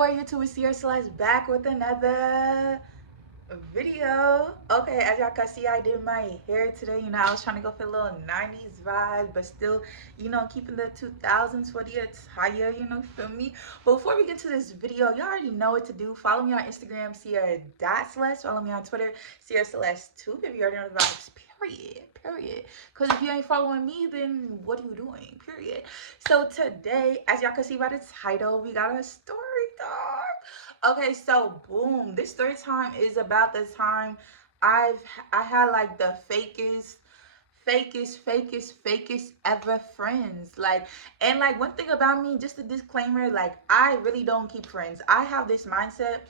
Hello, YouTube, it's Ciara Celeste back with another video. Okay, as y'all can see, I did my hair today. I was trying to go for a little 90s vibe, but still, keeping the 2000s for the attire, feel me? But before we get to this video, y'all already know what to do. Follow me on Instagram, Ciara.Celeste. Follow me on Twitter, Ciara Celeste 2, if you already know the vibes. Period. Because if you ain't following me, then what are you doing? Period. So today, as y'all can see by the title, we got a story time. Okay, so boom, this story time is about the time I had like the fakest ever friends. And one thing about me, just a disclaimer, like I really don't keep friends. I have this mindset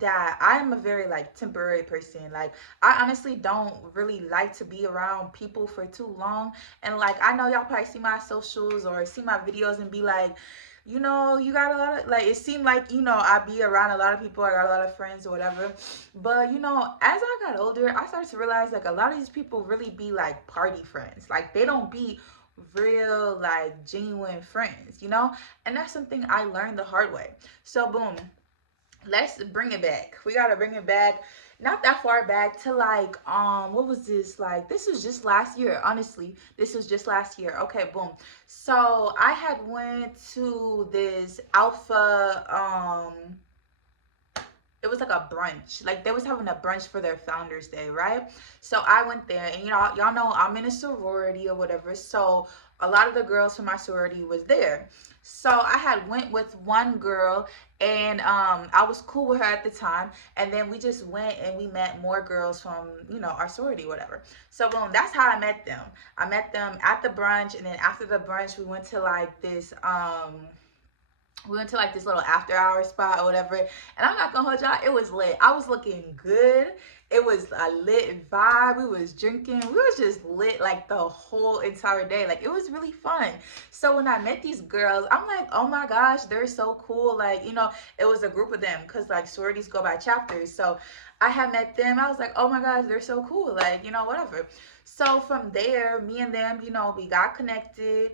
that I am a very like temporary person. Like I honestly don't really like to be around people for too long. And like I know y'all probably see my socials or see my videos and be like, you got a lot of like it seemed like, I be around a lot of people, I got a lot of friends or whatever. But as I got older, I started to realize like a lot of these people really be like party friends. Like they don't be real like genuine friends. And that's something I learned the hard way. So boom, let's bring it back. We gotta bring it back, not that far back to like what was this? Like this was just last year. Honestly, this was just last year. Okay, boom. So I had went to this alpha it was like a brunch. Like they was having a brunch for their founders day, right? So I went there, and y'all know I'm in a sorority or whatever. So a lot of the girls from my sorority was there. So I had went with one girl, and I was cool with her at the time. And then we just went and we met more girls from our sorority, whatever. So boom, that's how I met them. I met them at the brunch, and then after the brunch, we went to like this little after hour spot or whatever. And I'm not gonna hold y'all, it was lit. I was looking good. It was a lit vibe. We was drinking. We was just lit like the whole entire day. Like it was really fun. So when I met these girls, I'm like, oh my gosh, they're so cool. Like, it was a group of them because like sororities go by chapters. So I had met them. I was like, oh my gosh, they're so cool. Like, whatever. So from there, me and them, we got connected.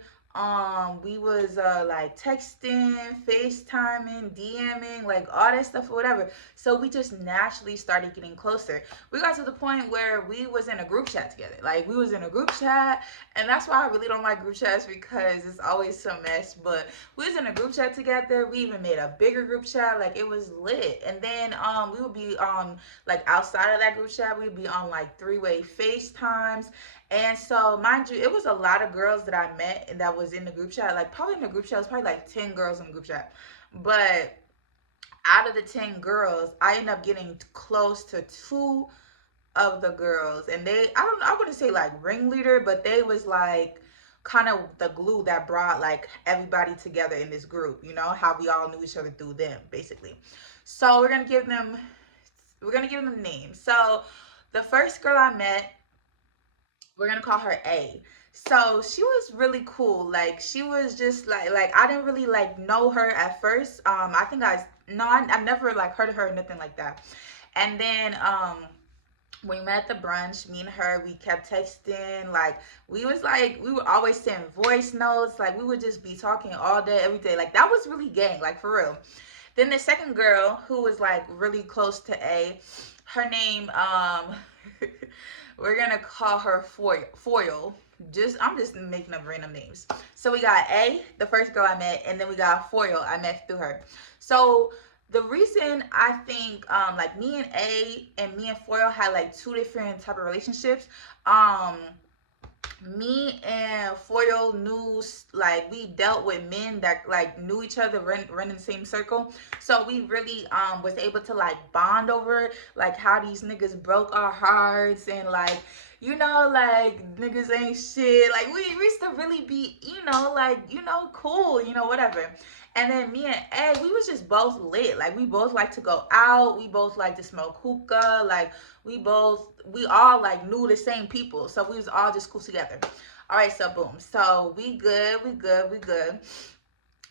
We was like texting, FaceTiming, DMing, like all that stuff or whatever. So we just naturally started getting closer. We got to the point where we was in a group chat together. Like we was in a group chat, and that's why I really don't like group chats because it's always some mess. But we was in a group chat together. We even made a bigger group chat. Like it was lit. And then we would be on like outside of that group chat, we'd be on like three-way FaceTimes. And so, mind you, it was a lot of girls that I met and that was in the group chat. Like, probably in the group chat, it was probably like 10 girls in the group chat. But out of the 10 girls, I ended up getting close to two of the girls. And I wouldn't say like ringleader, but they was like kind of the glue that brought like everybody together in this group. How we all knew each other through them, basically. So, we're going to give them names. So, the first girl I met, we're gonna call her A. So she was really cool. Like she was just like I didn't really like know her at first. I think I never like heard of her or nothing like that. And then we met at the brunch, me and her, we kept texting. Like we would always send voice notes. Like we would just be talking all day, every day. Like that was really gang, like for real. Then the second girl who was like really close to A, her name we're gonna call her Foil. I'm just making up random names. So we got A, the first girl I met, and then we got Foil. I met through her. So the reason I think like me and A and me and Foil had like two different type of relationships. Me and Foil knew, like we dealt with men that like knew each other, run in the same circle. So we really was able to like bond over like how these niggas broke our hearts, and like like niggas ain't shit. Like we used to really be cool, whatever. And then me and Ed, we was just both lit. Like we both like to go out, we both like to smoke hookah. Like we all like knew the same people, so we was all just cool together. All right, so boom, so we good.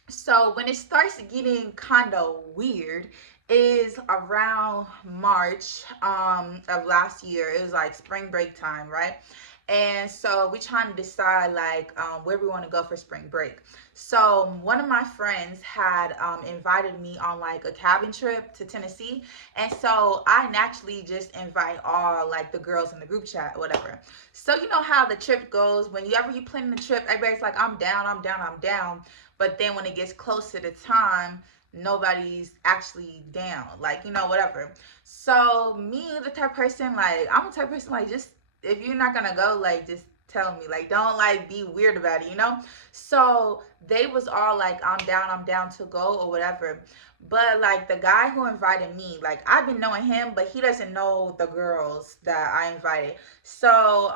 So when it starts getting kind of weird is around March of last year. It was like spring break time, right? And so we trying to decide like where we want to go for spring break. So one of my friends had invited me on like a cabin trip to Tennessee, and so I naturally just invite all like the girls in the group chat or whatever. So you know how the trip goes. Whenever you plan the trip, everybody's like, I'm down, I'm down, I'm down. But then when it gets close to the time, nobody's actually down. Like, you know, whatever. So me, the type of person, like, I'm the type of person, like, just if you're not gonna go, like, just tell me. Like, don't like be weird about it, you know? So they was all like, I'm down to go or whatever. But like the guy who invited me, like I've been knowing him, but he doesn't know the girls that I invited. So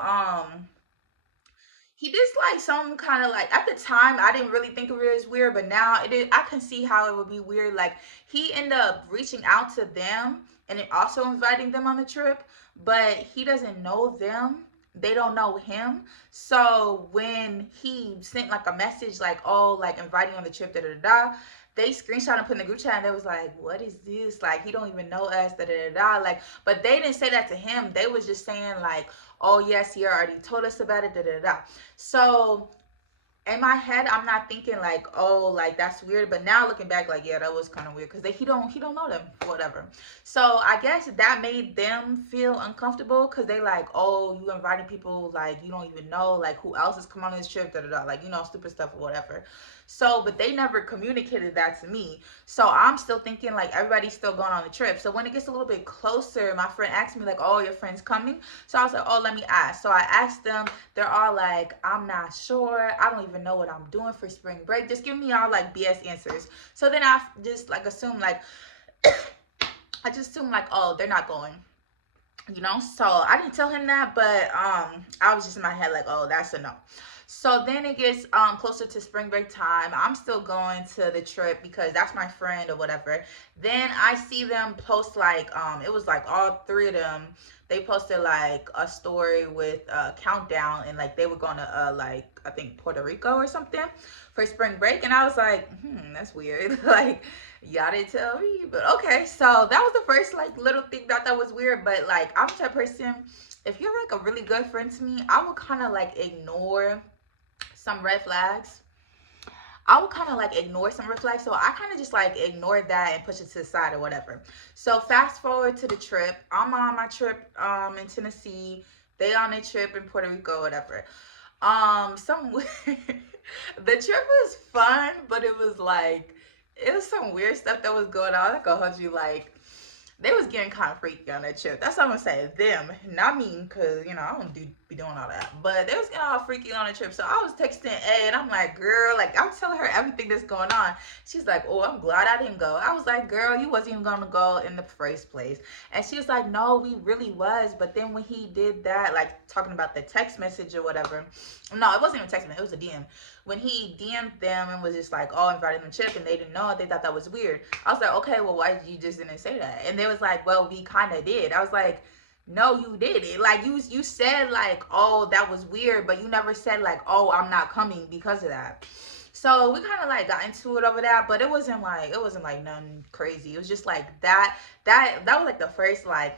he just like some kind of like at the time I didn't really think of it as weird, but now it is. I can see how it would be weird. Like he ended up reaching out to them and then also inviting them on the trip, but he doesn't know them. They don't know him. So when he sent like a message like, oh, like inviting on the trip, da da da, they screenshot and put in the group chat and they was like, what is this? Like he don't even know us, da da da da. Like, but they didn't say that to him. They was just saying like, oh yes, he already told us about it, da da da. So in my head, I'm not thinking like, oh, like that's weird. But now looking back, like, yeah, that was kind of weird because he don't know them, whatever. So I guess that made them feel uncomfortable because they like, oh, you inviting people like you don't even know like who else is coming on this trip, da da da, like you know, stupid stuff or whatever. So, but they never communicated that to me. So I'm still thinking like everybody's still going on the trip. So when it gets a little bit closer, my friend asked me like, oh, your friend's coming. So I was like, oh, let me ask. So I asked them. They're all like, I'm not sure. I don't even know what I'm doing for spring break. Just give me all like BS answers. So then I just like assume like I just assume like, oh, they're not going. You know, so I didn't tell him that, but I was just in my head like, oh, that's a no. So then it gets closer to spring break time. I'm still going to the trip because that's my friend or whatever. Then I see them post like it was like all three of them. They posted like a story with a countdown and like they were going to like I think Puerto Rico or something for spring break, and I was like, that's weird. Like y'all didn't tell me, but okay. So that was the first like little thing that was weird. But like I'm the type of person, if you're like a really good friend to me, I would kind of like ignore some red flags. I would kind of like ignore some red flags. So I kind of just like ignore that and push it to the side or whatever. So fast forward to the trip. I'm on my trip in Tennessee. They on a trip in Puerto Rico, whatever. Some the trip was fun, but it was like it was some weird stuff that was going on. I can hold you like they was getting kind of freaky on that trip. That's what I'm gonna say. Them, not me, because you know I don't be doing all that. But they was getting all freaky on the trip. So I was texting A, and I'm like, girl, like I'm telling her everything that's going on. She's like, oh, I'm glad I didn't go. I was like, girl, you wasn't even gonna go in the first place. And she was like, no, we really was. But then when he did that, like talking about the text message or whatever, no, it wasn't even text message. It was a DM. When he DM'd them and was just like, oh, invited them to trip, and they didn't know it, they thought that was weird. I was like, okay, well, why did you just didn't say that? And they was like, well, we kind of did. I was like, no, you didn't. Like you said like, oh, that was weird, but you never said like, oh, I'm not coming because of that. So we kind of like got into it over that, but it wasn't like nothing crazy. It was just like that was like the first like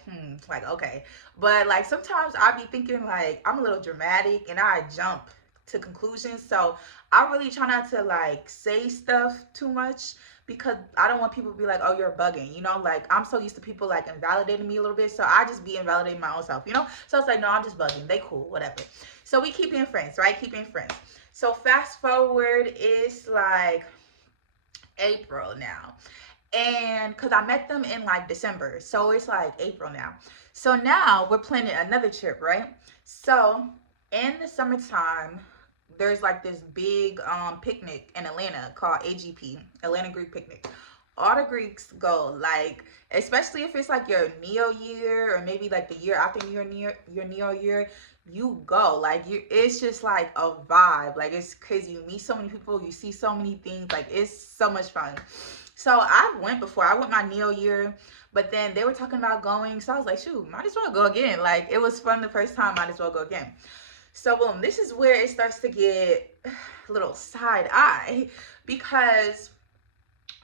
okay. But like sometimes I be thinking like I'm a little dramatic and I jump to conclusions. So I really try not to like say stuff too much because I don't want people to be like, oh, you're bugging, you know, like I'm so used to people like invalidating me a little bit. So I just be invalidating my own self, you know? So it's like, no, I'm just bugging. They cool, whatever. So we keep being friends, right? Keep being friends. So fast forward is like April now. And because I met them in like December. So it's like April now. So now we're planning another trip, right? So in the summertime, there's like this big picnic in Atlanta called AGP, Atlanta Greek Picnic. All the Greeks go, like, especially if it's like your neo year or maybe like the year after your neo year, you go. Like it's just like a vibe. Like it's crazy. You meet so many people, you see so many things, like it's so much fun. So I went before. I went my neo year, but then they were talking about going, so I was like, shoot, might as well go again. Like it was fun the first time, might as well go again. So boom, this is where it starts to get a little side eye because,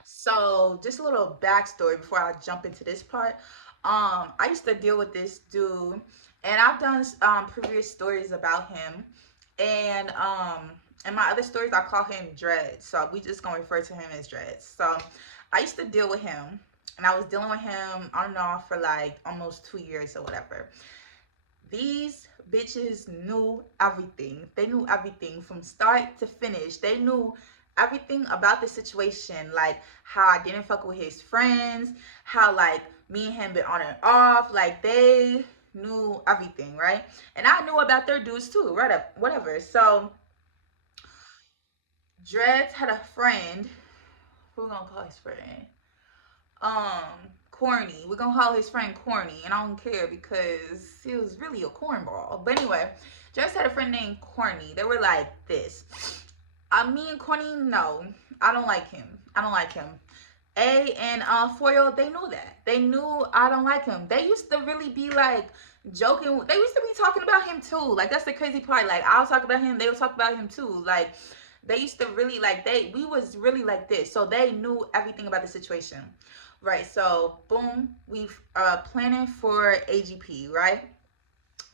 so just a little backstory before I jump into this part. I used to deal with this dude and I've done previous stories about him, and in my other stories, I call him Dreads. So we just gonna refer to him as Dreads. So I used to deal with him, and I was dealing with him on and off for like almost 2 years or whatever. These bitches knew everything. They knew everything from start to finish. They knew everything about the situation, like how I didn't fuck with his friends, how like me and him been on and off. Like they knew everything, right? And I knew about their dudes too, right? Whatever. So Dreads had a friend. Who we gonna call his friend? Corny. We're gonna call his friend Corny, and I don't care because he was really a cornball. But anyway, Dreads had a friend named Corny. They were like this. Me and Corny, no, I don't like him. I don't like him. A and Foil, they knew that. They knew I don't like him. They used to really be like joking. They used to be talking about him too. Like that's the crazy part. Like I'll talk about him, they would talk about him too. Like they used to really like we was really like this. So they knew everything about the situation. Right. So boom, we planning for AGP, right?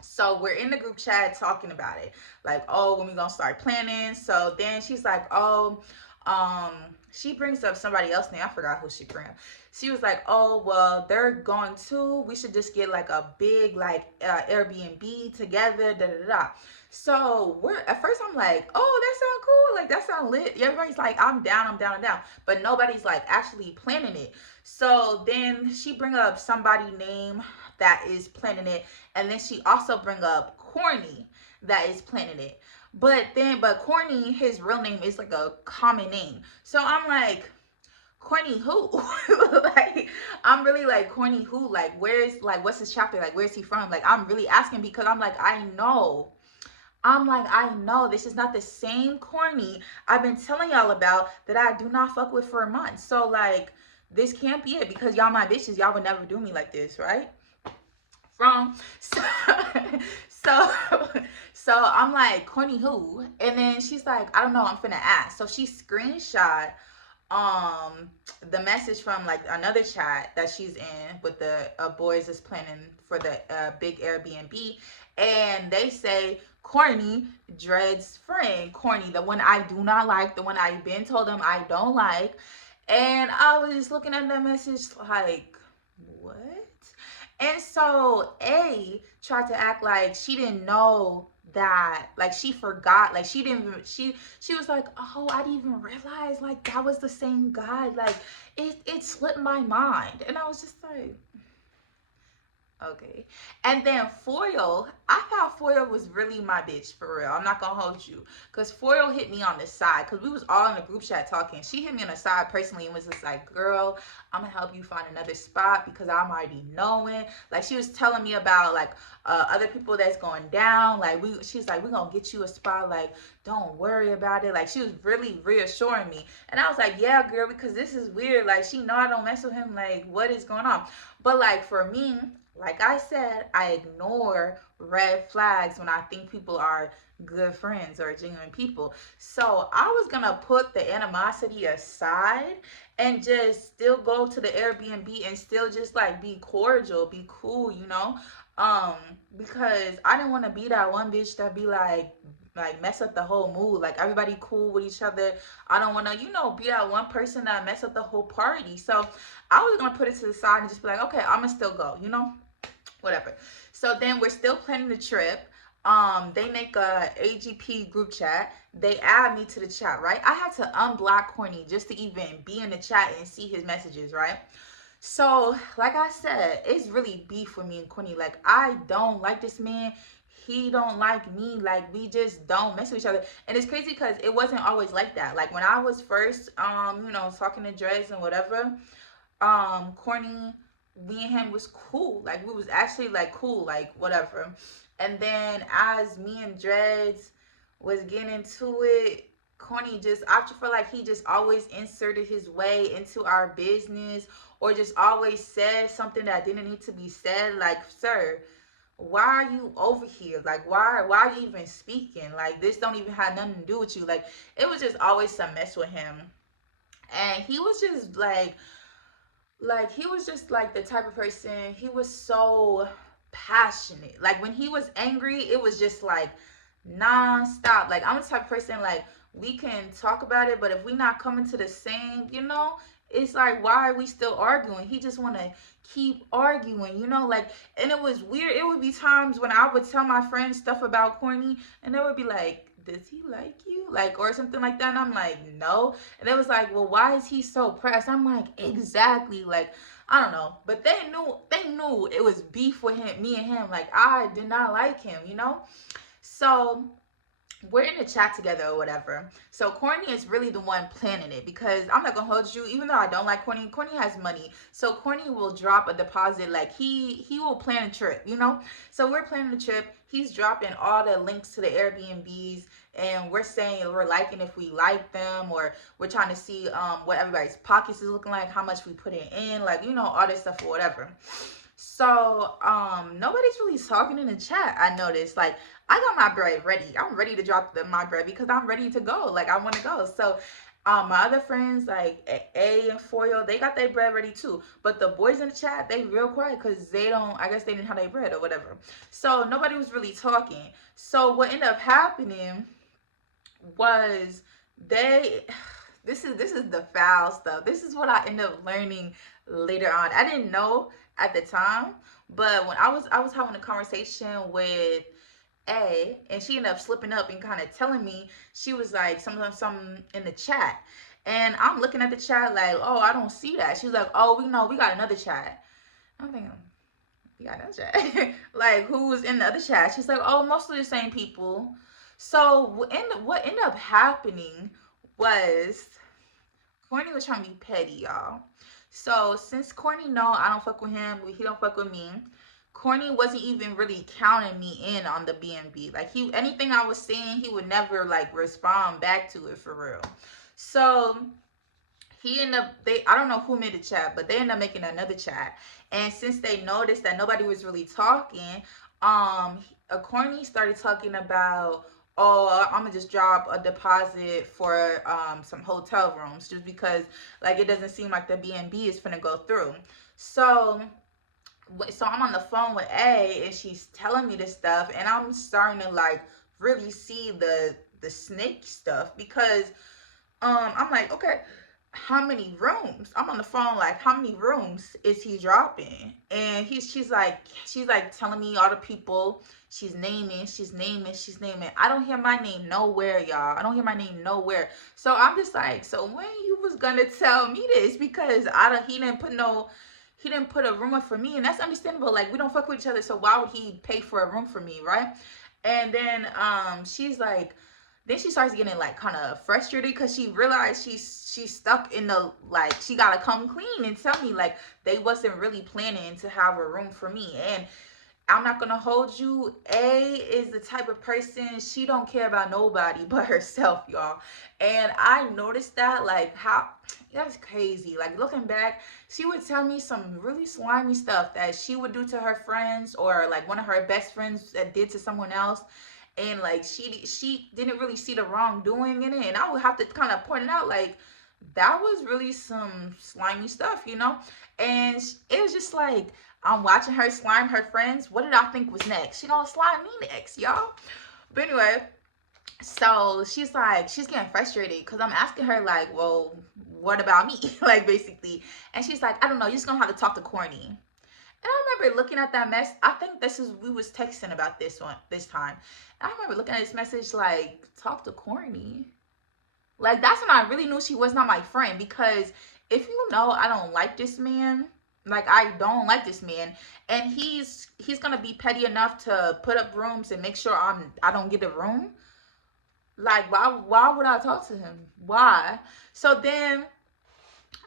So we're in the group chat talking about it. Like, oh, when we gonna start planning. So then she's like, oh, um, she brings up somebody else's name. I forgot who she bring up. She was like, oh, well, they're going to. We should just get like a big like Airbnb together. Da da da. So we're at first I'm like, oh, that sounds cool. Like that sounds lit. Everybody's like, I'm down, I'm down, I'm down. But nobody's like actually planning it. So then she bring up somebody name that is planning it, and then she also bring up Corny that is planning it. But Corny, his real name is like a common name. So I'm like, Corny who? Like I'm really like Corny who? Like where's like what's his chapter? Like where's he from? Like I'm really asking because I'm like I know. I'm like, I know this is not the same Corny I've been telling y'all about that I do not fuck with for months. So like this can't be it because y'all my bitches. Y'all would never do me like this, right? Wrong. So so so I'm like, Corny who? And then she's like, I don't know, I'm finna ask. So she screenshot the message from like another chat that she's in with the boys is planning for the big Airbnb, and they say Corny, Dread's friend, Corny, the one I do not like, the one I've been told him I don't like. And I was just looking at the message like, what? And so A tried to act like she didn't know that, like she forgot, like she didn't she was like, oh, I didn't even realize like that was the same guy, like it slipped my mind. And I was just like, okay. And then Foil, I thought Foil was really my bitch for real. I'm not gonna hold you. Cause Foil hit me on the side. Cause we was all in the group chat talking. She hit me on the side personally and was just like, girl, I'm gonna help you find another spot because I'm already knowing. Like she was telling me about like other people that's going down. Like she's like, we're gonna get you a spot. Like, don't worry about it. Like she was really reassuring me. And I was like, yeah, girl, because this is weird. Like she know I don't mess with him. Like, what is going on? But like for me, like I said, I ignore red flags when I think people are good friends or genuine people. So I was gonna put the animosity aside and just still go to the Airbnb and still just like be cordial, be cool, you know? Because I didn't want to be that one bitch that be like mess up the whole mood. Like everybody cool with each other. I don't want to, be that one person that mess up the whole party. So I was gonna put it to the side and just be like, okay, I'm gonna still go, whatever. So then we're still planning the trip. They make a AGP group chat. They add me to the chat, right? I had to unblock Corny just to even be in the chat and see his messages, right? So, like I said, it's really beef with me and Corny. Like, I don't like this man. He don't like me. Like, we just don't mess with each other. And it's crazy because it wasn't always like that. Like, when I was first, talking to Dreads and whatever, Corny, me and him was cool. Like, we was actually, like, cool. Like, whatever. And then as me and Dreads was getting into it, Corny just, I feel like he just always inserted his way into our business or just always said something that didn't need to be said. Like, sir, why are you over here? Like, why are you even speaking? Like, this don't even have nothing to do with you. Like, it was just always some mess with him. And he was just he was just like the type of person, he was so passionate. Like when he was angry, it was just like non-stop. Like I'm the type of person, like we can talk about it, but if we not coming to the same, it's like, why are we still arguing? He just want to keep arguing, like, and it was weird. It would be times when I would tell my friends stuff about Corny, and they would be like, does he like you, like, or something like that? And I'm like, no. And it was like, well, why is he so pressed? I'm like, exactly, like, I don't know, but they knew it was beef with him, me and him. Like, I did not like him, so we're in a chat together or whatever. So Corny is really the one planning it, because I'm not gonna hold you, even though I don't like Corny. Corny has money, so Corny will drop a deposit. Like, he will plan a trip, So we're planning the trip. He's dropping all the links to the Airbnbs, and we're saying we're liking if we like them, or we're trying to see what everybody's pockets is looking like, how much we put it in, like, all this stuff or whatever. So nobody's really talking in the chat. I noticed, like, I got my bread ready. I'm ready to drop my bread because I'm ready to go. Like, I want to go. So my other friends, like A and Foil, they got their bread ready too. But the boys in the chat, they real quiet because I guess they didn't have their bread or whatever. So nobody was really talking. So what ended up happening was they this is the foul stuff. This is what I ended up learning later on. I didn't know at the time, but when I was having a conversation with A, and she ended up slipping up and kind of telling me, she was like, something in the chat. And I'm looking at the chat like, oh, I don't see that. She was like, oh, we know, we got another chat. I'm thinking, we got another chat. Like, who was in the other chat? She's like, oh, mostly the same people. So what ended up happening was Corny was trying to be petty, y'all. So since Corny know I don't fuck with him, he don't fuck with me, Corny wasn't even really counting me in on the BNB. Like, anything I was saying, he would never like respond back to it for real. So he ended up, I don't know who made the chat, but they ended up making another chat. And since they noticed that nobody was really talking, Corny started talking about, oh, I'm gonna just drop a deposit for some hotel rooms, just because, like, it doesn't seem like the BNB is gonna go through. So I'm on the phone with A, and she's telling me this stuff, and I'm starting to like really see the snake stuff, because I'm like, okay, how many rooms? I'm on the phone like, how many rooms is he dropping? And she's like telling me all the people she's naming. I don't hear my name nowhere, y'all. I don't hear my name nowhere. So I'm just like, so when you was gonna tell me this? Because he didn't put a room up for me, and that's understandable. Like, we don't fuck with each other, so why would he pay for a room for me, right? And then she's like, then she starts getting like kind of frustrated, because she realized she's stuck in the, like, she gotta come clean and tell me like they wasn't really planning to have a room for me. And I'm not gonna hold you. A is the type of person, she don't care about nobody but herself, y'all. And I noticed that, like, how that's crazy. Like, looking back, she would tell me some really slimy stuff that she would do to her friends, or like one of her best friends that did to someone else. And like, she didn't really see the wrongdoing in it, and I would have to kind of point it out, like, that was really some slimy stuff, And it was just like, I'm watching her slime her friends. What did I think was next? She gonna slime me next, y'all. But anyway, so she's getting frustrated, because I'm asking her like, well, what about me? Like, basically. And she's like, I don't know, you're just gonna have to talk to Corny. And I remember looking at that mess. I think we was texting about this time. And I remember looking at this message like, talk to Corny. Like, that's when I really knew she was not my friend, because if you know I don't like this man, like, I don't like this man, and he's gonna be petty enough to put up rooms and make sure I don't get a room. Like, why would I talk to him? Why? So then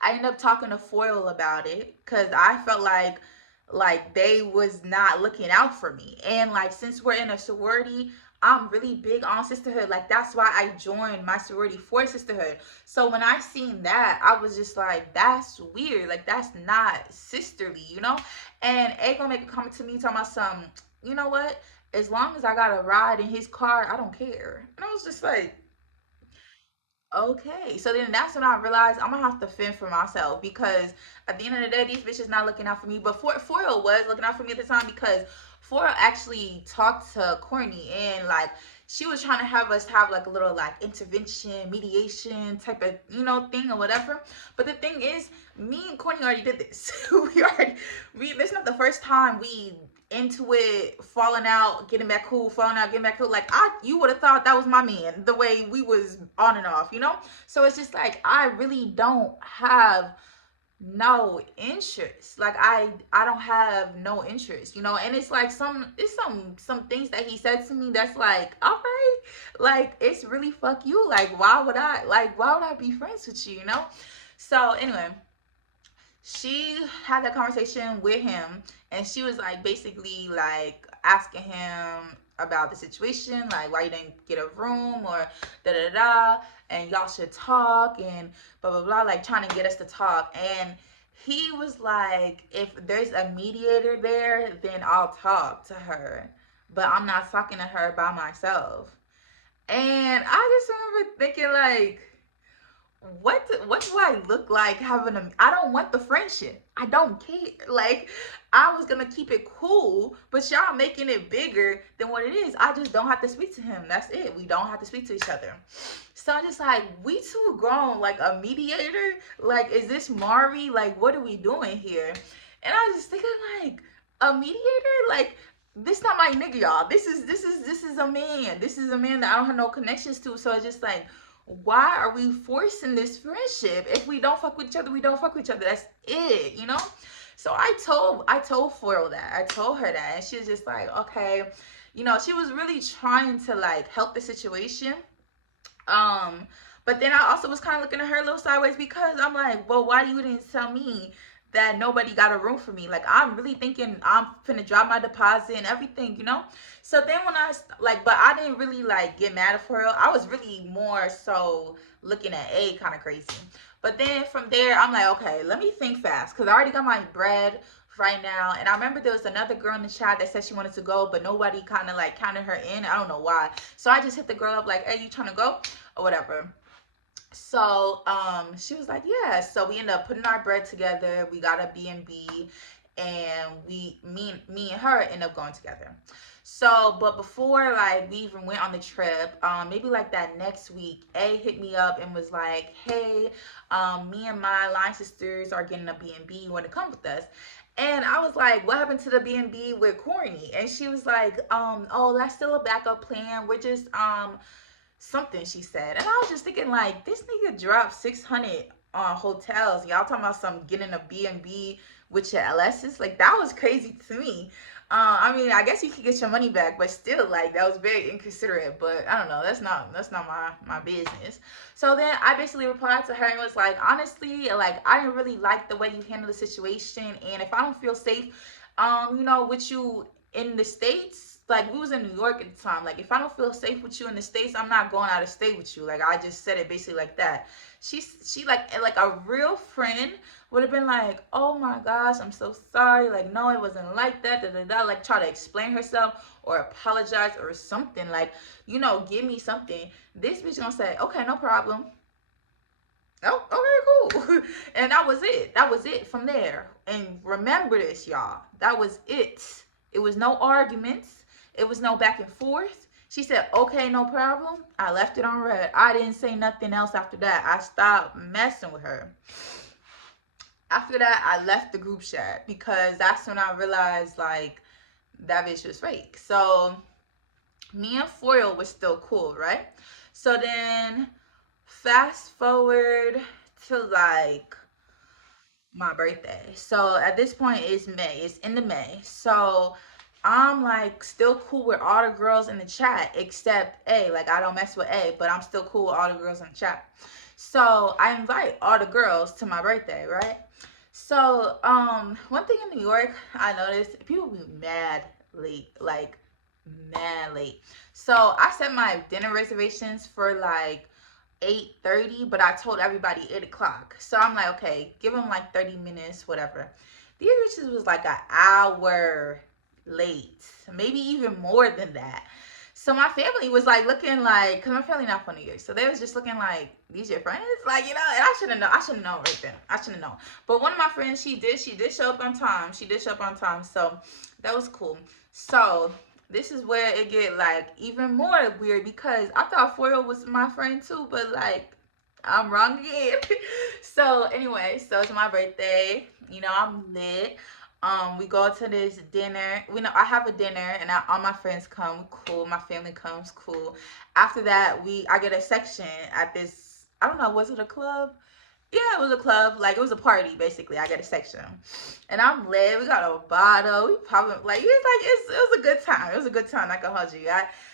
I ended up talking to Foil about it, because I felt like they was not looking out for me. And like, since we're in a sorority, I'm really big on sisterhood. Like, that's why I joined my sorority for sisterhood. So when I seen that, I was just like, that's weird. Like, that's not sisterly, And A gonna make a comment to me talking about some, you know what? As long as I got a ride in his car, I don't care. And I was just like, okay. So then that's when I realized I'm gonna have to fend for myself, because at the end of the day, these bitches not looking out for me. But Foil was looking out for me at the time, because Foil actually talked to Courtney, and like, she was trying to have us have like a little like intervention, mediation type of, you know, thing or whatever. But the thing is, me and Courtney already did this. This is not the first time we into it, falling out, getting back cool, falling out, getting back cool. Like, you would have thought that was my man, the way we was on and off, you know? So it's just like, I really don't have no interest. Like, I don't have no interest, you know? And it's like some things that he said to me that's like, all right, like, it's really fuck you. Like, why would I be friends with you, you know? So anyway, she had that conversation with him, and she was like basically like asking him about the situation, like why you didn't get a room or da da da, and y'all should talk and blah blah blah, like trying to get us to talk. And he was like, if there's a mediator there, then I'll talk to her, but I'm not talking to her by myself. And I just remember thinking like, what do I look like having a, I don't want the friendship. I don't care. Like, I was gonna keep it cool, but y'all making it bigger than what it is. I just don't have to speak to him. That's it. We don't have to speak to each other. So I'm just like, we too grown. Like, a mediator? Like, is this Mari? Like, what are we doing here? And I was just thinking like, a mediator? Like, this not my nigga, y'all. This is a man. This is a man that I don't have no connections to. So it's just like, why are we forcing this friendship? If we don't fuck with each other, we don't fuck with each other. That's it, you know? So I told Foil that. I told her that. And she was just like, okay. You know, she was really trying to like help the situation. But then I also was kind of looking at her a little sideways, because I'm like, well, why you didn't tell me that nobody got a room for me? Like, I'm really thinking I'm finna drop my deposit and everything, you know? So then when I, like, but I didn't really, like, get mad at her. I was really more so looking at A kind of crazy. But then from there, I'm like, okay, let me think fast, because I already got my bread right now. And I remember there was another girl in the chat that said she wanted to go, but nobody kind of, like, counted her in. I don't know why. So I just hit the girl up, like, hey, you trying to go? Or whatever. So she was like, yeah. So we ended up putting our bread together. We got a B&B, and me and her ended up going together. So, but before like we even went on the trip, maybe like that next week, A hit me up and was like, hey, me and my line sisters are getting a B&B. You want to come with us? And I was like, what happened to the B&B with Corny? And she was like, oh, that's still a backup plan. We're just something, she said. And I was just thinking like, this nigga dropped 600 on hotels. Y'all talking about some getting a B&B with your LS's? Like, that was crazy to me. I mean, I guess you could get your money back, but still, like, that was very inconsiderate. But I don't know, that's not my business. So then I basically replied to her and was like, honestly, like, I didn't really like the way you handled the situation, and if I don't feel safe, you know, with you in the States, like, we was in New York at the time, like, if I don't feel safe with you in the States, I'm not going out of state with you. Like, I just said it basically like that. She like a real friend would have been like, oh my gosh, I'm so sorry, like, no, it wasn't like that, da, da, da. Like, try to explain herself or apologize or something, like, you know, give me something. This bitch gonna say, okay, no problem. Oh, okay, cool. And that was it from there. And remember this, y'all, that was it. It was no arguments, it was no back and forth. She said, okay, no problem. I left it on red. I didn't say nothing else after that. I stopped messing with her. After that, I left the group chat, because that's when I realized, like, that bitch was fake. So me and Foil was still cool, right? So then fast forward to like my birthday. So at this point, it's May. It's into May. So I'm like still cool with all the girls in the chat except A. Like, I don't mess with A, but I'm still cool with all the girls in the chat. So I invite all the girls to my birthday, right? So one thing in New York I noticed, people be mad late, like mad late. So I set my dinner reservations for like 8:30, but I told everybody 8 o'clock. So I'm like, okay, give them like 30 minutes, whatever. These bitches was like an hour late, maybe even more than that. So my family was like looking like, because my family not from New York, so they was just looking like, these your friends? Like, you know, and I should have known right then. I should have known. But one of my friends, she did show up on time. So that was cool. So this is where it get like even more weird because I thought Foil was my friend too, but like I'm wrong again. So anyway, so it's my birthday. You know, I'm lit. We go to this dinner. We know I have a dinner, and all my friends come. Cool. My family comes. Cool. After that, I get a section at this. I don't know. Was it a club? Yeah, it was a club. Like it was a party, basically. I get a section, and I'm lit. We got a bottle. We popping like it was a good time. It was a good time. I can hold you.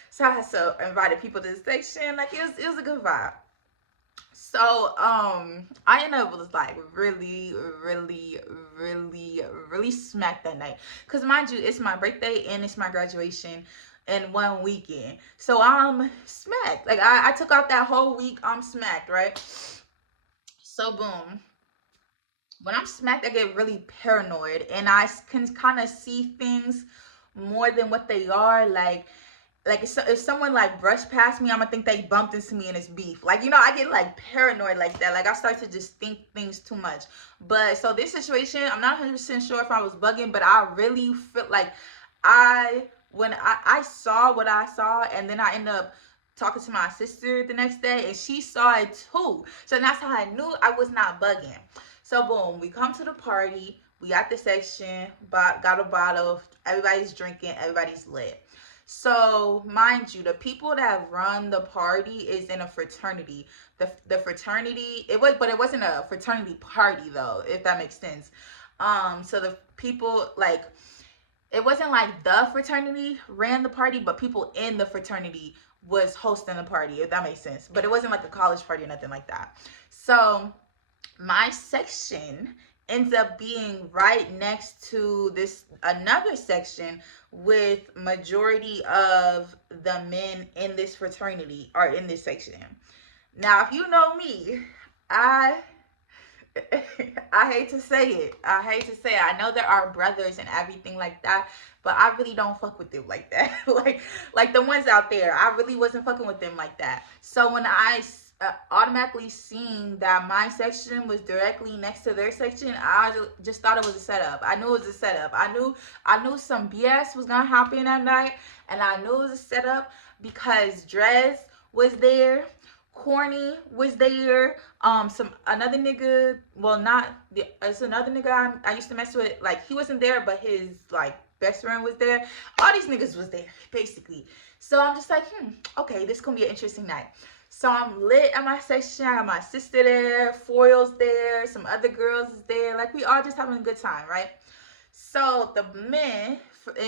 So I so invited people to the section. Like it was a good vibe. So I ended up was like really, really, really, really smacked that night. Cause mind you, it's my birthday and it's my graduation in one weekend. So I'm smacked. Like I took out that whole week. I'm smacked, right? So boom. When I'm smacked, I get really paranoid and I can kind of see things more than what they are. Like if someone like brushed past me, I'm gonna think they bumped into me and it's beef. Like, you know, I get like paranoid like that. Like I start to just think things too much. But so this situation, I'm not 100% sure if I was bugging, but I really feel like when I saw what I saw, and then I ended up talking to my sister the next day and she saw it too. So that's how I knew I was not bugging. So boom, we come to the party, we got the section, got a bottle, everybody's drinking, everybody's lit. So mind you, the people that run the party is in a fraternity. The fraternity, but it wasn't a fraternity party though, if that makes sense. So the people like it wasn't like the fraternity ran the party, but people in the fraternity was hosting the party, if that makes sense. But it wasn't like a college party or nothing like that. So my section ends up being right next to this another section with majority of the men in this fraternity are in this section. Now, if you know me, I I hate to say it. I hate to say it. I know there are brothers and everything like that, but I really don't fuck with them like that. like the ones out there, I really wasn't fucking with them like that. So when I automatically seen that my section was directly next to their section, I just thought it was a setup. I knew it was a setup. I knew some BS was gonna happen that night, and I knew it was a setup because Drez was there. Corny was there. Some another nigga. Well, not the. It's another nigga I used to mess with. Like he wasn't there, but his like best friend was there. All these niggas was there basically. So I'm just like, okay, this gonna be an interesting night. So I'm lit at my section. I got my sister there, Foil's there, some other girls is there. Like we all just having a good time, right? So the men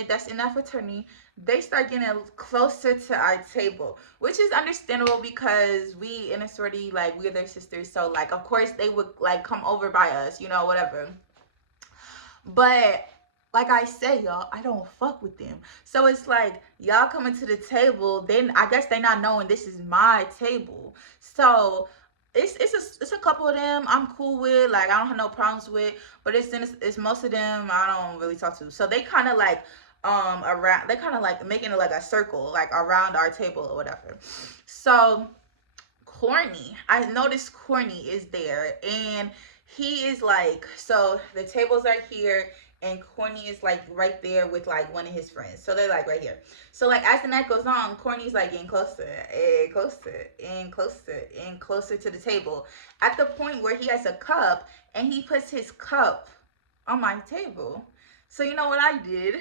that's in that fraternity, they start getting closer to our table, which is understandable because we in a sorority, like we're their sisters. So like, of course they would like come over by us, you know, whatever. But like I say, y'all, I don't fuck with them. So it's like y'all coming to the table, then I guess they not knowing this is my table. So it's a couple of them I'm cool with, like I don't have no problems with, but it's most of them I don't really talk to. So they kind of like around, they kind of like making it like a circle, like around our table or whatever. So Corny, I noticed Corny is there, and he is like, so the tables are here and Corny is like right there with like one of his friends. So they're like right here. So like as the night goes on, Corny's like getting closer and closer and closer and closer to the table, at the point where he has a cup and he puts his cup on my table. So you know what I did?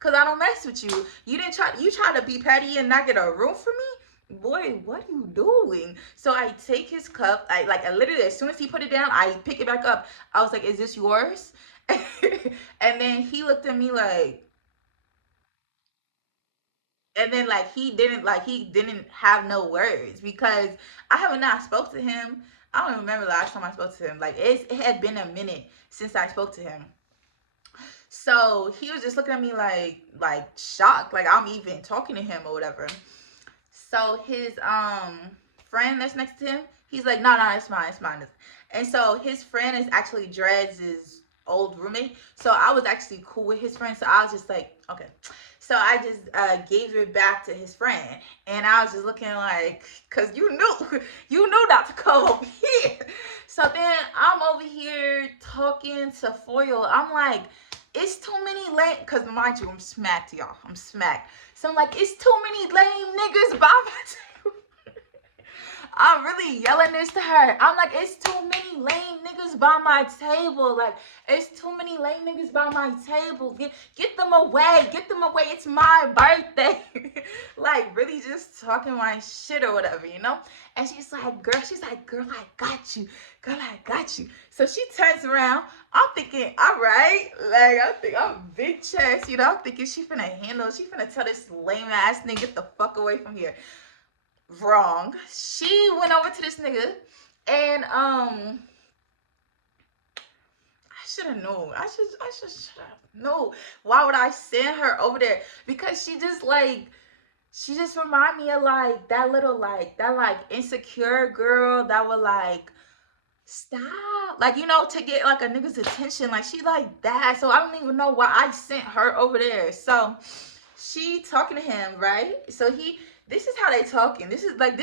Cause I don't mess with you. You try to be petty and not get a room for me? Boy, what are you doing? So I take his cup. I literally, as soon as he put it down, I pick it back up. I was like, is this yours? And then he looked at me like, and then he didn't have no words because I haven't not spoke to him. I don't even remember the last time I spoke to him. Like it had been a minute since I spoke to him. So he was just looking at me like shocked, like I'm even talking to him or whatever. So his friend that's next to him, he's like, no, it's mine. And so his friend is actually Drez's old roommate. So I was actually cool with his friend. So I was just like, okay. So I just gave it back to his friend, and I was just looking like, cause you knew not to come over here. So then I'm over here talking to Foil. I'm like, it's too many lame, because mind you, I'm smacked, y'all. I'm smacked. So I'm like, it's too many lame niggas by my table. I'm really yelling this to her. I'm like, it's too many lame niggas by my table. Like, it's too many lame niggas by my table. Get them away. Get them away. It's my birthday. Like, really just talking my shit or whatever, you know? And she's like, girl, I got you. Girl, I got you. So she turns around. I'm thinking, all right. Like, I think I'm big chest, you know? I'm thinking she finna tell this lame ass nigga, get the fuck away from here. Wrong. She went over to this nigga and I should have known. Should have known. Why would I send her over there? Because she just remind me of like that little like that like insecure girl that would like stop, like, you know, to get like a nigga's attention. Like, she like that. So I don't even know why I sent her over there. So she talking to him, right? So this is how they talking. This is like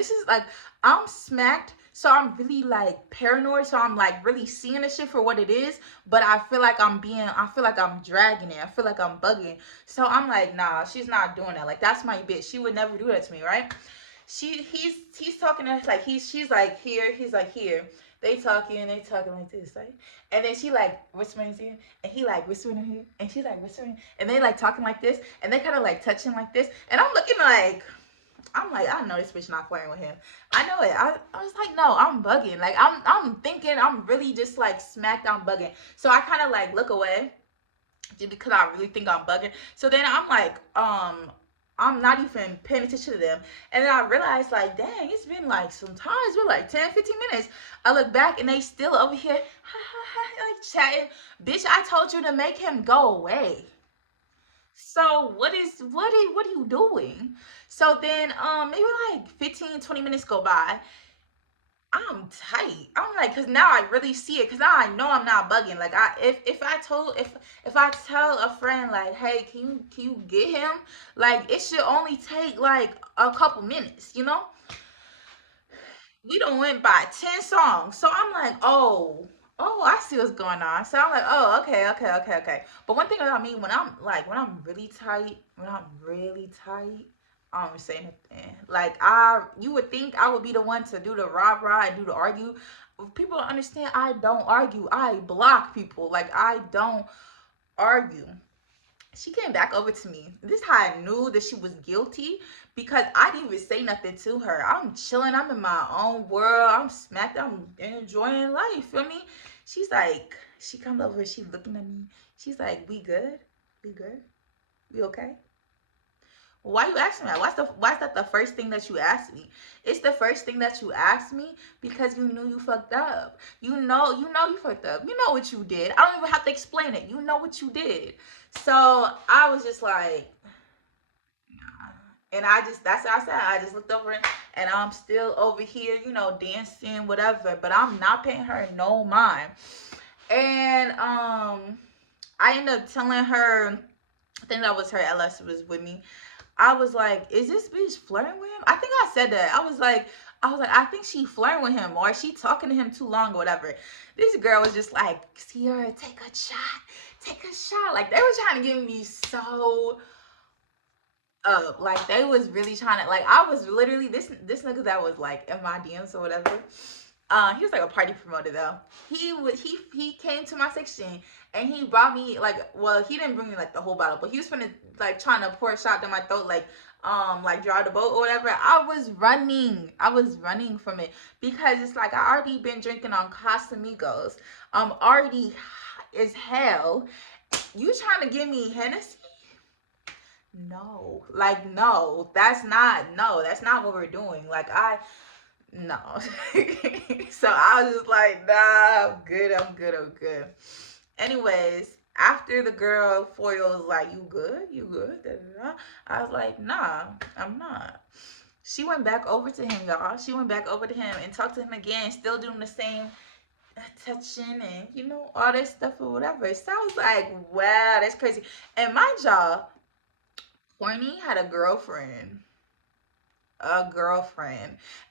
I'm smacked. So I'm really like paranoid. So I'm like really seeing the shit for what it is. But I feel like I'm dragging it. I feel like I'm bugging. So I'm like, nah, she's not doing that. Like, that's my bitch. She would never do that to me, right? He's talking to us like she's like here, he's like here. They talking like this, right? And then she like whispering his ear, and he like whispering in her, and she's like whispering, and they like talking like this, and they kind of like touching like this, and I'm looking like, I know this bitch not flirting with him. I know it. I was like, no, I'm bugging. Like, I'm thinking I'm really just like smacked, I'm bugging. So I kind of like look away just because I really think I'm bugging. So then I'm like, I'm not even paying attention to them. And then I realized, like, dang, it's been like some time. It's been like 10, 15 minutes. I look back and they still over here, like chatting. Bitch, I told you to make him go away. So what are you doing? So then maybe like 15, 20 minutes go by. I'm tight. I'm like, cause now I really see it. Cause now I know I'm not bugging. Like, if I tell a friend like, hey, can you get him? Like, it should only take like a couple minutes, you know? We don't went by 10 songs. So I'm like, oh, I see what's going on. So I'm like, oh, okay. But one thing about me, when I'm really tight, I don't say anything. Like, you would think I would be the one to do the rah and do the argue. People don't understand. I don't argue. I block people. Like, I don't argue. She came back over to me. This is how I knew that she was guilty, because I didn't even say nothing to her. I'm chilling. I'm in my own world. I'm smacked. I'm enjoying life. Feel me? She's like, she comes over. She's looking at me. She's like, we good? We good? We okay? Why you asking that? Why is that the first thing that you asked me? It's the first thing that you asked me because you knew you fucked up. You fucked up. You know what you did. I don't even have to explain it. You know what you did. So I was just like, and that's what I said. I just looked over and I'm still over here, you know, dancing, whatever. But I'm not paying her no mind. And I ended up telling her, I think that was her LS was with me. I was like, is this bitch flirting with him? I think I said that. I think she flirting with him, or she talking to him too long or whatever. This girl was just like, Ciara, take a shot. Take a shot. Like, they were trying to get me so up. Like, they was really trying to, like, I was literally, this nigga that was like in my DMs or whatever. He was like a party promoter though. He came to my section and he brought me like, well, he didn't bring me like the whole bottle, but he was finna like trying to pour a shot down my throat, like dry the boat or whatever. I was running from it because it's like I already been drinking on Casamigos. I'm already hot as hell. You trying to give me Hennessy? No, like, that's not what we're doing. Like, no. So I was just like, nah, I'm good. Anyways, after the girl Foil was like, you good? I was like, nah, I'm not. She went back over to him, y'all. She went back over to him and talked to him again, still doing the same touching and, you know, all this stuff or whatever. So I was like, wow, that's crazy. And mind y'all, Corny had a girlfriend.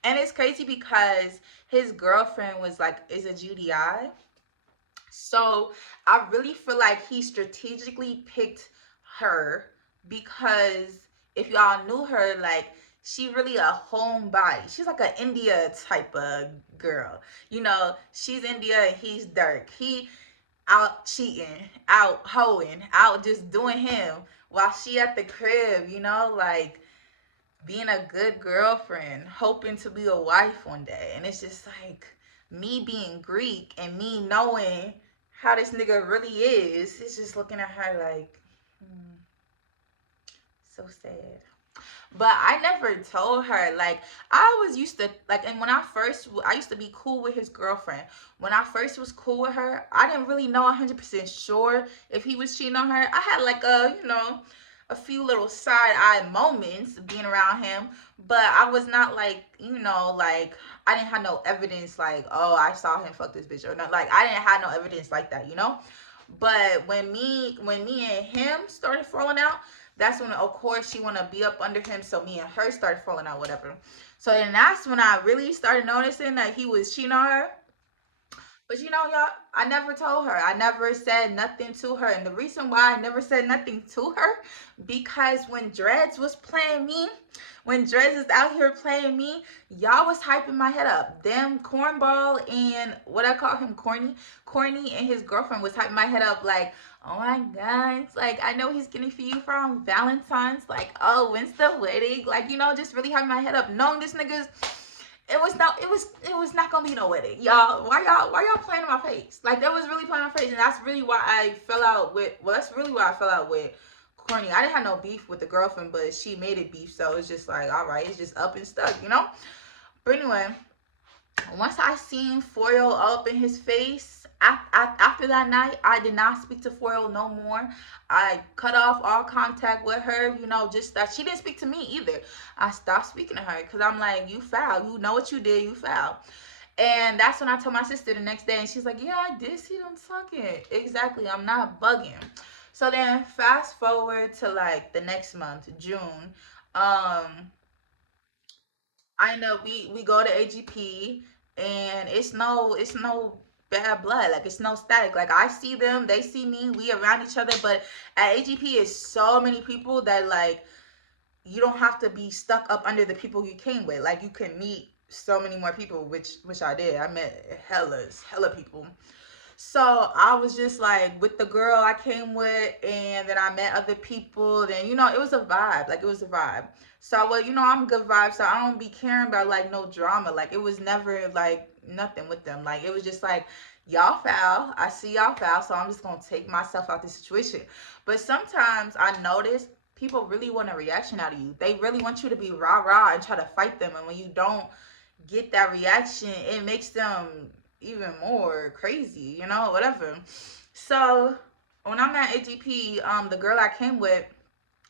And it's crazy because his girlfriend was like, is a GDI. So I really feel like he strategically picked her because if y'all knew her, like she really a homebody. She's like an India type of girl. You know, she's India and he's Dirk. He out cheating, out hoeing, out just doing him while she at the crib, you know, like being a good girlfriend, hoping to be a wife one day. And it's just like me being Greek and me knowing how this nigga really is. It's just looking at her like, so sad. But I never told her. Like, I was used to, like, and when I used to be cool with his girlfriend. When I first was cool with her, I didn't really know 100% sure if he was cheating on her. I had, like, a few little side eye moments being around him. But I was not, like, like, I didn't have no evidence, like, oh, I saw him fuck this bitch. Or not. Like, I didn't have no evidence like that, you know? But when me and him started falling out, that's when of course she wanna be up under him. So me and her started falling out, whatever. So then that's when I really started noticing that he was cheating on her. But y'all, I never told her. I never said nothing to her. And the reason why I never said nothing to her, because when Dreads was playing me, when Dreads is out here playing me, y'all was hyping my head up. Them Cornball and what I call him, Corny and his girlfriend was hyping my head up like, oh my God, it's like I know he's getting for you from Valentine's. Like, oh, when's the wedding? Like, just really hyping my head up, knowing this nigga's it was not gonna be no wedding, y'all. Why y'all playing in my face? Like that was really playing in my face, and that's really why I fell out with. Well, that's really why I fell out with Corny. I didn't have no beef with the girlfriend, but she made it beef, so it's just like, all right, it's just up and stuck. But anyway, once I seen Foil up in his face, after that night, I did not speak to Foil no more. I cut off all contact with her, just that she didn't speak to me either. I stopped speaking to her because I'm like, you foul. You know what you did, you foul. And that's when I told my sister the next day, and she's like, yeah, I did see them sucking. Exactly, I'm not bugging. So then fast forward to like the next month, June. I know we go to AGP and it's no bad blood. Like it's no static. Like I see them, they see me, we around each other, but at AGP is so many people that like you don't have to be stuck up under the people you came with. Like you can meet so many more people, which I did. I met hella people. So I was just like with the girl I came with, and then I met other people. Then it was a vibe. Like it was a vibe. So well, I'm a good vibe. So I don't be caring about like no drama. Like it was never like nothing with them. Like it was just like y'all foul. I see y'all foul. So I'm just gonna take myself out the situation. But sometimes I notice people really want a reaction out of you. They really want you to be rah rah and try to fight them. And when you don't get that reaction, it makes them even more crazy, whatever. So when I'm at AGP, the girl I came with,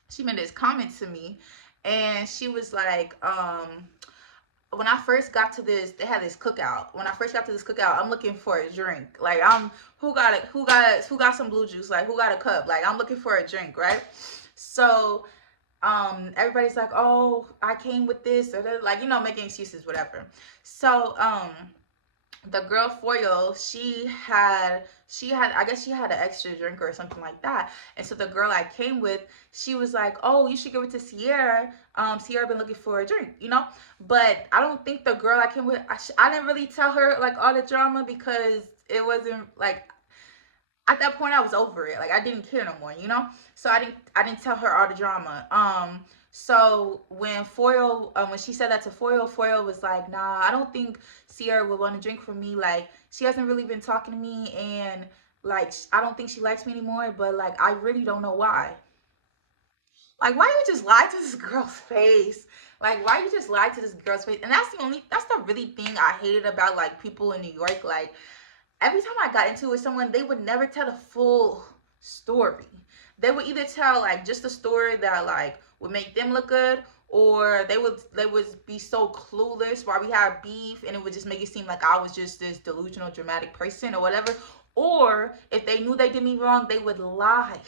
she made this comment to me, and she was like, when I first got to this, they had this cookout. When I first got to this cookout, I'm looking for a drink. Like I'm, who got some blue juice? Like who got a cup? Like I'm looking for a drink, right? So everybody's like, oh, I came with this, or like making excuses, whatever. So the girl Foil, she had I guess she had an extra drink or something like that. And so the girl I came with, she was like, oh, you should give it to Ciara. Ciara been looking for a drink. But I don't think the girl I came with, I didn't really tell her like all the drama because it wasn't like at that point I was over it. Like I didn't care no more. So I didn't tell her all the drama. So when she said that to Foil was like, nah, I don't think Ciara would want to drink from me. Like she hasn't really been talking to me, and like I don't think she likes me anymore. But like I really don't know why. Like why you just lie to this girl's face? Like why you just lie to this girl's face? And that's the really thing I hated about like people in New York. Like every time I got into it with someone, they would never tell the full story. They would either tell like just a story that like would make them look good, or they would be so clueless while we had beef, and it would just make it seem like I was just this delusional, dramatic person or whatever. Or if they knew they did me wrong, they would lie.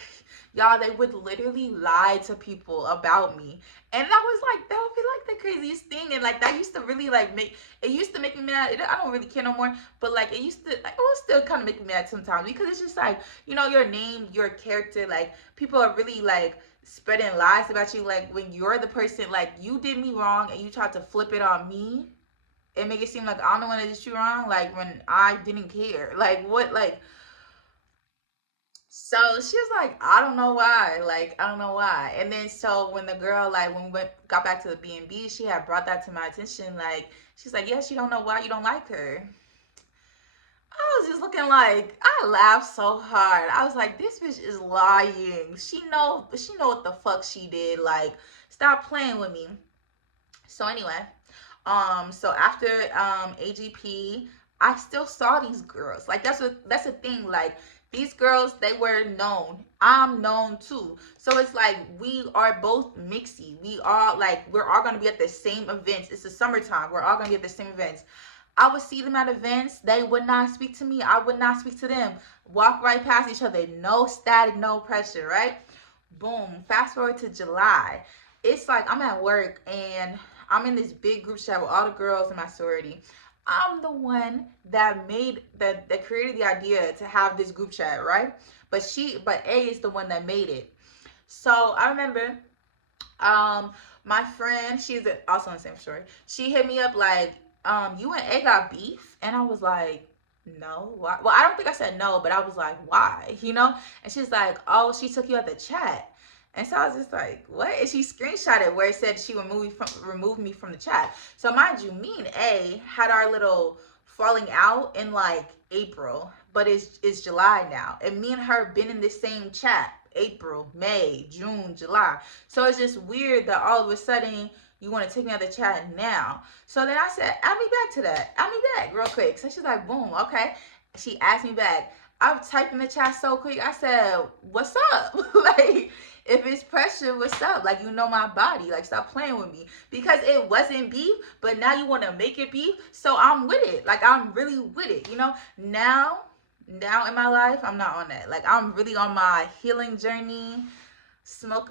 y'all, they would literally lie to people about me. And that was like, that would be like the craziest thing. And like, that used to really like it used to make me mad. I don't really care no more, but like, it used to, like, it was still kind of make me mad sometimes, because it's just like, your name, your character, like, people are really like spreading lies about you. Like, when you're the person, like, you did me wrong and you tried to flip it on me and make it seem like I'm the one that did you wrong, like, when I didn't care. Like, what, like, so she was like, I don't know why. Like, I don't know why. And then so when the girl, like, when we got back to the B&B, she had brought that to my attention. Like, she's like, yeah, she don't know why you don't like her. I was just looking like, I laughed so hard. I was like, this bitch is lying. She know what the fuck she did. Like, stop playing with me. So anyway, so after AGP, I still saw these girls. Like, that's a thing. Like, these girls, they were known. I'm known too. So it's like, we are both mixy. We're all gonna be at the same events. It's the summertime. We're all gonna be at the same events. I would see them at events. They would not speak to me. I would not speak to them. Walk right past each other. No static, no pressure, right? Boom. Fast forward to July. It's like, I'm at work and I'm in this big group chat with all the girls in my sorority. I'm the one that created the idea to have this group chat, right? But A is the one that made it. So I remember, my friend, she's also in the same story. She hit me up like, you and A got beef, and I was like, no. Why? Well, I don't think I said no, but I was like, why? And she's like, oh, she took you out the chat. And so I was just like, what? And she screenshotted where it said she removed me from the chat. So mind you, me and A had our little falling out in like April, but it's July now, and me and her been in the same chat April, May, June, July. So it's just weird that all of a sudden you want to take me out of the chat now. So then I said, add me back to that. Add me back real quick. So she's like, boom, okay. She asked me back. I typed in the chat so quick. I said, what's up? Like, if it's pressure, what's up? Like, my body. Like, stop playing with me. Because it wasn't beef, but now you want to make it beef. So I'm with it. Like, I'm really with it. Now in my life, I'm not on that. Like, I'm really on my healing journey. Smoke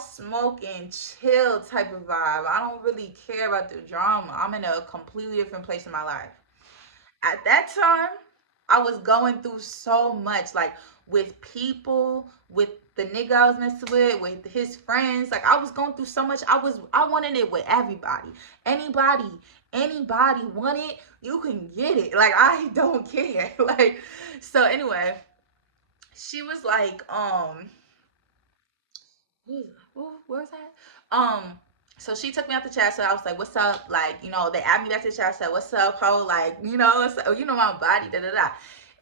smoke and chill type of vibe. I don't really care about the drama. I'm in a completely different place in my life. At that time, I was going through so much, like, with people, with the nigga I was messing with his friends. Like, I was going through so much. I wanted it with everybody. Anybody want it, you can get it. Like, I don't care. Like, so anyway, she was like, where was that? So she took me out the chat. So I was like, "What's up?" Like, they added me back to the chat. I said, "What's up, ho?" Like, my body, da da da.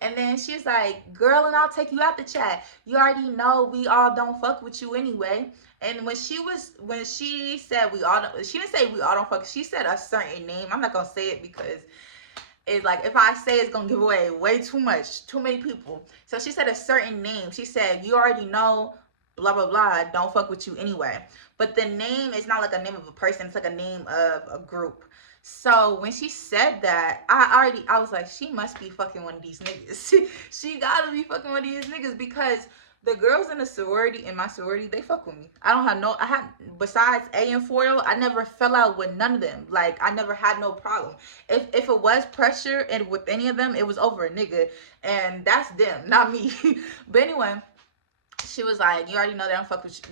And then she's like, "Girl, and I'll take you out the chat. You already know we all don't fuck with you anyway." And when she said we all don't, she didn't say we all don't fuck. She said a certain name. I'm not gonna say it because it's like, if I say, it's gonna give away way too much, too many people. So she said a certain name. She said, you already know, blah blah blah, don't fuck with you anyway. But the name is not like a name of a person, it's like a name of a group. So when she said that, I was like, she must be fucking one of these niggas. She gotta be fucking one of these niggas, because the girls in my sorority, they fuck with me. Besides A and Foil, I never fell out with none of them. Like, I never had no problem. If it was pressure and with any of them, it was over a nigga, and that's them, not me. But anyway, she was like, you already know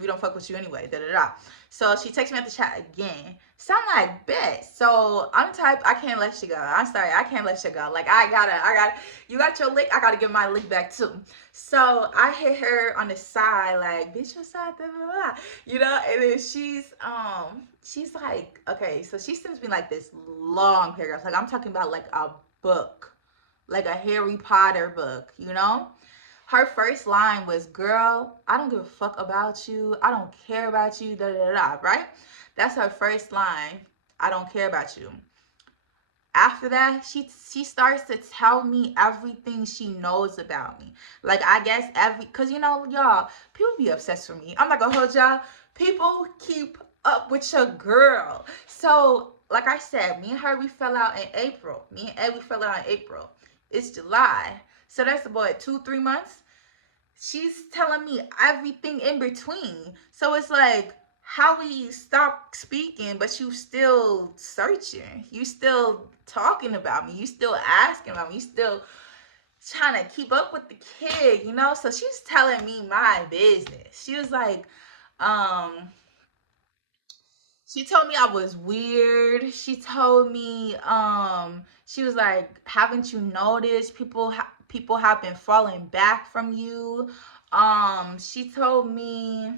we don't fuck with you anyway, da da da. So she texts me at the chat again. So I'm like, bet. So I'm type, I can't let you go. I'm sorry, I can't let you go. Like, I gotta, you got your lick, I gotta give my lick back too. So I hit her on the side, like, bitch, what's up, da da da. And then she's like, okay, so she sends me like this long paragraph. Like, I'm talking about like a book, like a Harry Potter book, Her first line was, girl, I don't give a fuck about you. I don't care about you, da da da, right? That's her first line. I don't care about you. After that, she starts to tell me everything she knows about me. Like, I guess because, y'all, people be obsessed with me. I'm not gonna hold y'all. People keep up with your girl. So, like I said, me and her, we fell out in April. Me and Ed, we fell out in April. It's July. So that's about 2-3 months. she's telling me everything in between. So it's like, how we stop speaking, but you still searching, you still talking about me, you still asking about me, you still trying to keep up with the kid, you know? So she's telling me my business. She was like, um, she told me I was weird. She told me, she was like, haven't you noticed people have been falling back from you? She told me,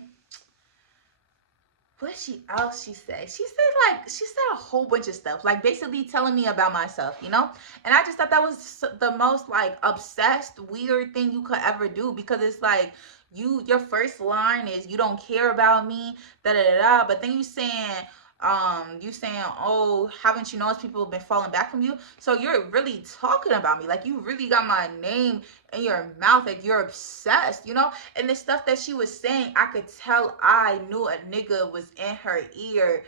what she else she said? She said a whole bunch of stuff, like basically telling me about myself, you know? And I just thought that was the most like obsessed weird thing you could ever do, because it's like, your first line is, you don't care about me, da da da da, but then you saying, oh, haven't you noticed people have been falling back from you? So you're really talking about me, like you really got my name in your mouth, like you're obsessed, you know? And the stuff that she was saying, I could tell I knew a nigga was in her ear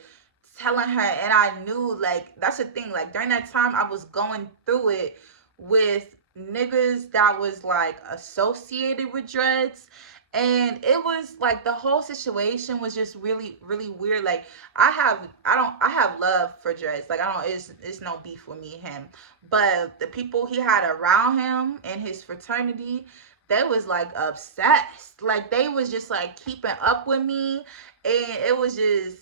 telling her, and I knew, like, that's the thing, like during that time I was going through it with niggas that was like associated with dreads, and it was like the whole situation was just really really weird. Like, I have love for dreads, like I don't, it's no beef with me and him, but the people he had around him and his fraternity, they was like obsessed, like they was just like keeping up with me, and it was just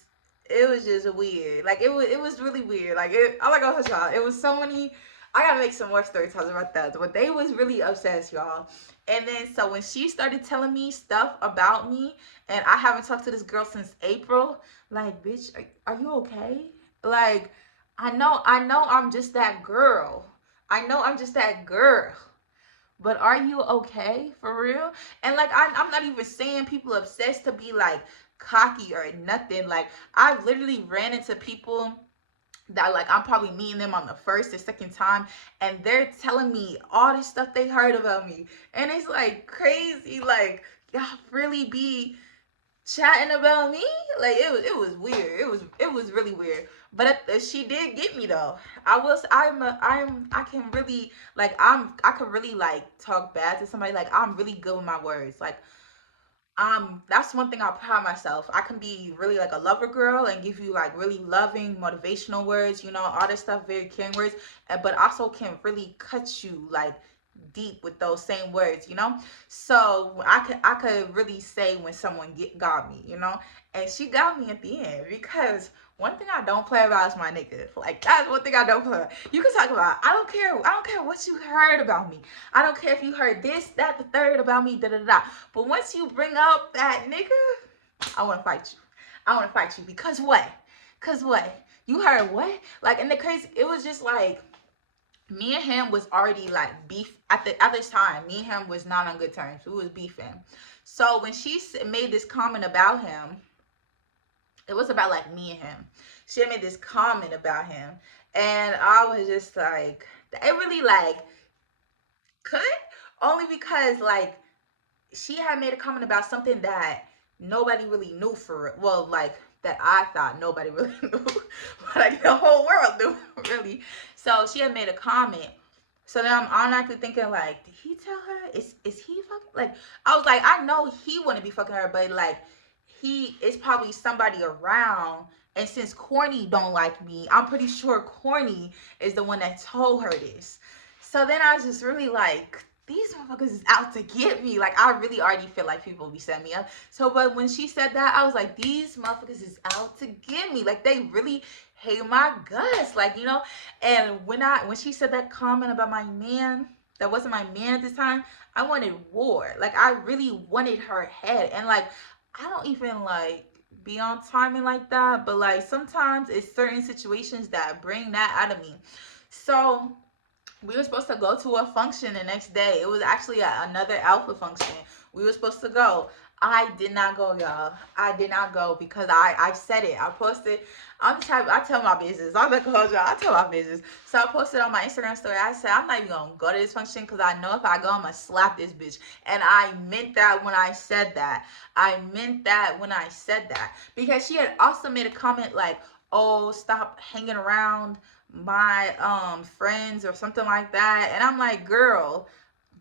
weird. Like it was really weird. Like I'm not gonna touch y'all. It was so many. I gotta make some more story times about that. But they was really obsessed, y'all. And then so when she started telling me stuff about me, and I haven't talked to this girl since April, like, bitch, are you okay? Like, I know I'm just that girl. I know I'm just that girl. But are you okay for real? And like, I'm not even saying people obsessed to be like cocky or nothing. Like, I've literally ran into people that, like, I'm probably meeting them on the first or second time, and they're telling me all the stuff they heard about me, and it's like crazy. Like, y'all really be chatting about me? Like, it was weird. It was really weird. But she did get me though. I can really, like, I could really like talk bad to somebody. Like, I'm really good with my words. Like, that's one thing I pride myself. I can be really like a lover girl and give you like really loving motivational words, all this stuff, very caring words, but also can really cut you like deep with those same words. So I could really say when someone got me. And she got me at the end, because one thing I don't play about is my nigga. Like, that's one thing I don't play about. You can talk about, I don't care what you heard about me. I don't care if you heard this, that, the third about me, da da da. But once you bring up that nigga, I want to fight you. I want to fight you, because what? Because what? You heard what? Like, and the crazy, it was just like, me and him was already like beef at this time. Me and him was not on good terms. We was beefing. So when she made this comment about him, it was about like me and him. She had made this comment about him, and I was just like, it really like cut, only because like she had made a comment about something that nobody really knew for it. Well, like, that I thought nobody really knew, but like the whole world knew, really. So she had made a comment. So then I'm automatically thinking, like, did he tell her? Is he fucking? Like, I was like, I know he wouldn't be fucking her, but like, he is probably somebody around. And since Corny don't like me, I'm pretty sure Corny is the one that told her this. So then I was just really like, these motherfuckers is out to get me. Like, I really already feel like people be setting me up. So, but when she said that, I was like, these motherfuckers is out to get me. Like, they really hate my guts. Like, and when she said that comment about my man, that wasn't my man at this time, I wanted war. Like, I really wanted her head. And like, I don't even like be on timing like that, but like sometimes it's certain situations that bring that out of me. So we were supposed to go to a function the next day. It was actually another alpha function. We were supposed to go. I did not go, y'all. I did not go because I said it. I posted. I tell my business. I'm not gonna hold y'all. I tell my business. So I posted on my Instagram story. I said, I'm not even gonna go to this function because I know if I go, I'm gonna slap this bitch. And I meant that when I said that. I meant that when I said that. Because she had also made a comment like, oh, stop hanging around my friends or something like that. And I'm like, girl,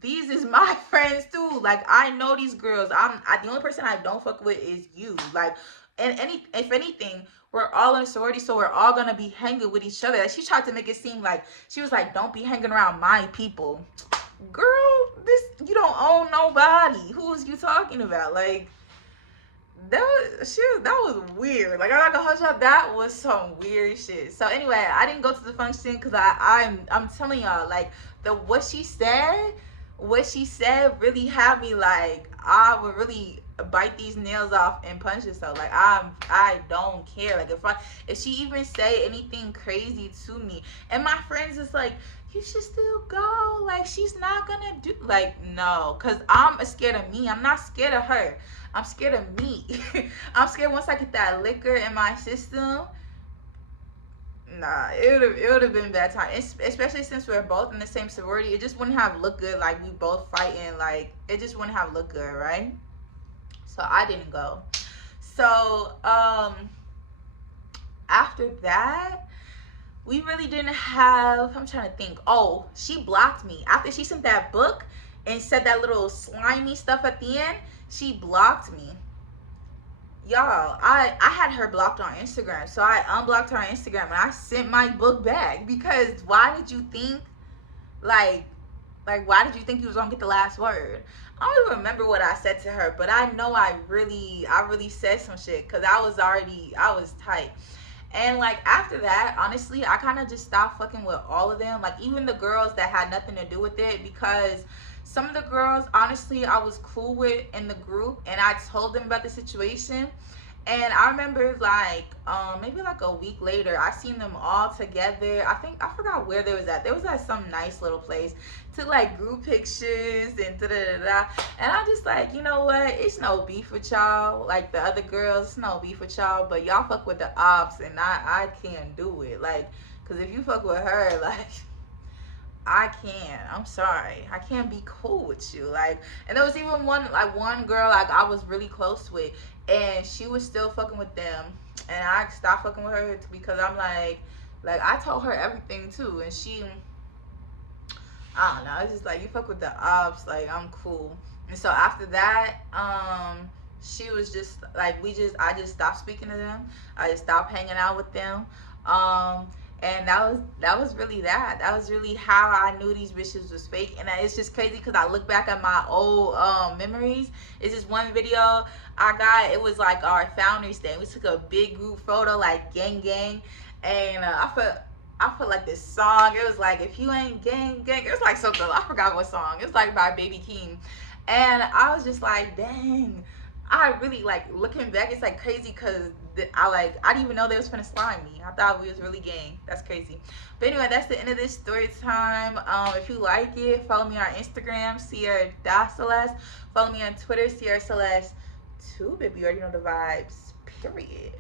these is my friends too. Like, I know these girls. The only person I don't fuck with is you. Like, and if anything, we're all in a sorority, so we're all gonna be hanging with each other. Like, she tried to make it seem like she was like, don't be hanging around my people. Girl, you don't own nobody. Who is you talking about? Like, that was weird. Like, I'm not gonna hold y'all, that was some weird shit. So anyway, I didn't go to the function because I'm telling y'all, like, what she said really had me like, I would really bite these nails off and punch herself. Like, I don't care. Like, if she even say anything crazy to me, and my friends is like, you should still go. Like, she's not gonna do, like, no, because I'm scared of me. I'm not scared of her. I'm scared of me. I'm scared once I get that liquor in my system. Nah, it would have been a bad time. Especially since we're both in the same sorority, it just wouldn't have looked good. Like, we both fighting. Like, it just wouldn't have looked good, right? So I didn't go. So after that, we really didn't have. I'm trying to think. Oh, she blocked me after she sent that book and said that little slimy stuff at the end. She blocked me. Y'all, I had her blocked on Instagram, so I unblocked her on Instagram and I sent my book back, because why did you think, like why did you think you was gonna get the last word? I don't even remember what I said to her, but I know I really said some shit, because I was tight. And like, after that, honestly, I kind of just stopped fucking with all of them, like even the girls that had nothing to do with it, because some of the girls, honestly, I was cool with in the group, and I told them about the situation. And I remember, like, maybe like a week later, I seen them all together. I forgot where they was at. They was at some nice little place, took like group pictures and da da da da. And I'm just like, you know what? It's no beef with y'all. Like, the other girls, it's no beef with y'all, but y'all fuck with the ops, and I can't do it. Like, because if you fuck with her, like, I can't. I'm sorry. I can't be cool with you. Like, and there was even one girl, like, I was really close with, and she was still fucking with them, and I stopped fucking with her because I'm like I told her everything too, and she, I don't know. It's just like, you fuck with the ops, like, I'm cool. And so after that, she was just like, I just stopped speaking to them. I just stopped hanging out with them. And that was really that. That was really how I knew these bitches was fake. And it's just crazy because I look back at my old memories. It's just one video I got. It was like our Founders Day. We took a big group photo, like gang gang. And I felt like this song. It was like, if you ain't gang gang. It was like something, I forgot what song. It was like by Baby Keem. And I was just like, dang. I really, like, looking back, it's like crazy because I didn't even know they was finna slime me. I thought we was really gang. That's crazy. But anyway, that's the end of this story time. If you like it, follow me on Instagram, Ciara Celeste. Follow me on Twitter, Ciara Celeste 2, baby. You already know the vibes. Period.